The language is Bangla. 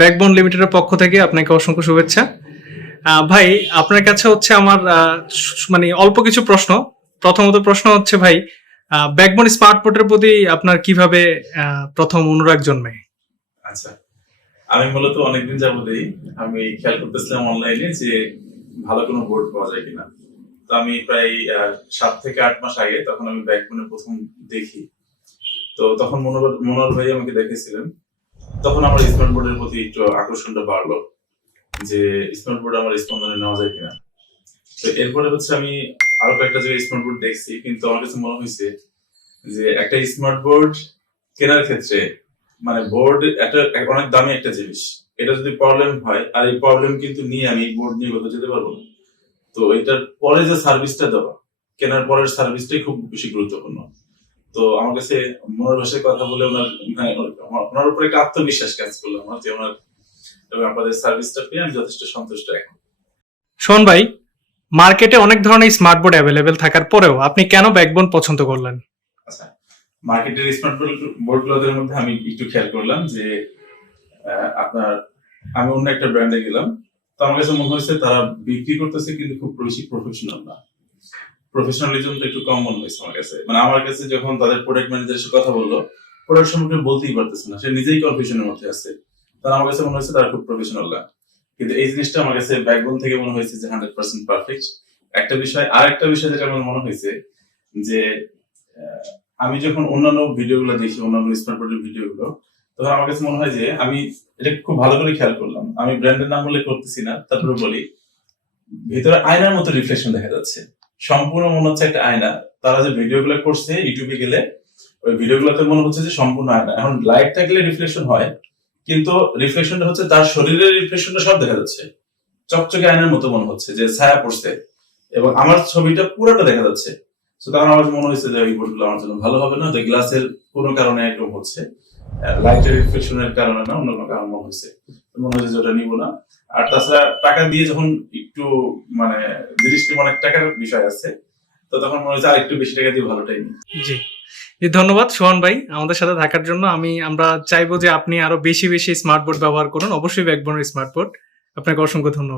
ব্যাকবোন লিমিটেডের পক্ষ থেকে আপনাকে অসংখ্য শুভেচ্ছা। ভাই, আপনার কাছে হচ্ছে আমার মানে অল্প কিছু প্রশ্ন। প্রথমত প্রশ্ন হচ্ছে ভাই, ব্যাকবোন স্মার্টবোর্ডের প্রতি আপনার কিভাবে প্রথম অনুরাগ জন্মে? আচ্ছা, আমি মূলত অনেকদিন যাবতই আমি খেয়াল করতেছিলাম অনলাইনে যে ভালো কোনো বোর্ড পাওয়া যায় কিনা। তো আমি প্রায় 7 থেকে 8 মাস আগে তখন আমি ব্যাকবোনে প্রথম দেখি। তো তখন মনোহর ভাই আমাকে দেখেছিলেন। তখন আমার স্মার্ট বোর্ডের প্রতি একটু আকর্ষণটা বাড়লো যে স্মার্ট বোর্ড আমার স্পন্দনে নেওয়া যায় কিনা। তো এরপরে হচ্ছে আমি আরো কয়েকটা জায়গায় স্মার্ট বোর্ড দেখছি, কিন্তু আমার কাছে মনে হয়েছে যে একটা স্মার্ট বোর্ড কেনার ক্ষেত্রে মানে বোর্ড একটা অনেক দামি একটা জিনিস, এটা যদি প্রবলেম হয় আর এই প্রবলেম কিন্তু নিয়ে আমি বোর্ড নিয়ে কোথাও যেতে পারবো না। তো এটার পরে যে সার্ভিসটা দেওয়া, কেনার পরের সার্ভিসটাই খুব বেশি গুরুত্বপূর্ণ। তো আমার কাছে মনের ভাষায় কথা বলে ওনার উপরে একটা আত্মবিশ্বাস কাজ করলো আমার যে ওনার এবং আপনাদের সার্ভিসটা পেয়ে আমি যথেষ্ট সন্তুষ্ট এখন। শোন ভাই, মার্কেটে অনেক ধরনের স্মার্টবোর্ড অ্যাভেলেবেল থাকার পরেও আপনি কেন ব্যাকবোন পছন্দ করলেন? আচ্ছা, মার্কেটের স্মার্ট বোর্ড গুলোদের মধ্যে আমি একটু খেয়াল করলাম যে আপনার আমি অন্য একটা ব্র্যান্ডে গেলাম, তো আমার কাছে মনে হয়েছে তারা বিক্রি করতেছে কিন্তু খুব বেশি প্রফেশনাল না। প্রফেশনালিজমটা একটু কম মনে হয়েছে আমার কাছে। মানে আমার কাছে যখন তাদের প্রোডাক্ট ম্যানেজার এসে কথা বললো, প্রোডাক্ট সম্পর্কে বলতেই পারতেছে না, সে নিজেই কনফিউশনের মধ্যে আছে। তারা আমার কাছে মনে হয়েছে তারা খুব প্রফেশনাল না। কিন্তু এই জিনিসটা আমার কাছে ব্যাকবোন থেকে মনে হয়েছে যে 100% পারফেক্ট একটা বিষয়। আর একটা বিষয় যেটা আমার মনে হয়েছে যে আমি যখন অন্যান্য ভিডিওগুলো দেখি, অন্যান্য স্মার্টবোর্ডের ভিডিওগুলো, তখন আমার কাছে মনে হয় যে আমি এটা খুব ভালো করে খেয়াল করলাম, আমি ব্র্যান্ডের নাম উল্লেখ করতেছি না, তারপরে বলি ভিতরে আয়নার মতো রিফ্লেকশন দেখা যাচ্ছে। সম্পূর্ণ মনে হচ্ছে একটা আয়না। তারা যে ভিডিওগুলো করছে ইউটিউবে গেলে ওই ভিডিওগুলোতে মনে হচ্ছে যে সম্পূর্ণ আয়না। এখন লাইট থাকলে রিফ্লেকশন হয়, কিন্তু রিফ্লেকশনটা হচ্ছে তার শরীরের রিফ্লেকশনটা সব দেখা যাচ্ছে। চকচকে আয়নার মতো মনে হচ্ছে যে ছায়া পড়ছে, এবং আমার ছবিটা পুরোটা দেখা যাচ্ছে। তো তখন আমার মনে হয়েছে যে এই বোর্ডগুলো আমার জন্য ভালো হবে না, যে গ্লাসের কোনো কারণে এরকম হচ্ছে, লাইটের রিফ্লেকশনের কারণে না, অন্য কোনো কারণ মনে হয়েছে। মনে হয়েছে যে ওটা নিবো না। আর তাছাড়া টাকা দিয়ে যখন একটু মানে জিনিসটি অনেক টাকার বিষয় আছে, তো তখন মনে হচ্ছে আর একটু বেশি টাকা দিয়ে ভালোটাই নিই। জি জি, ধন্যবাদ সোহান ভাই আমাদের সাথে থাকার জন্য। আমরা চাইবো যে আপনি আরো বেশি বেশি স্মার্টবোর্ড ব্যবহার করুন, অবশ্যই ব্যাকবোনের স্মার্টবোর্ড। আপনাকে অসংখ্য ধন্যবাদ।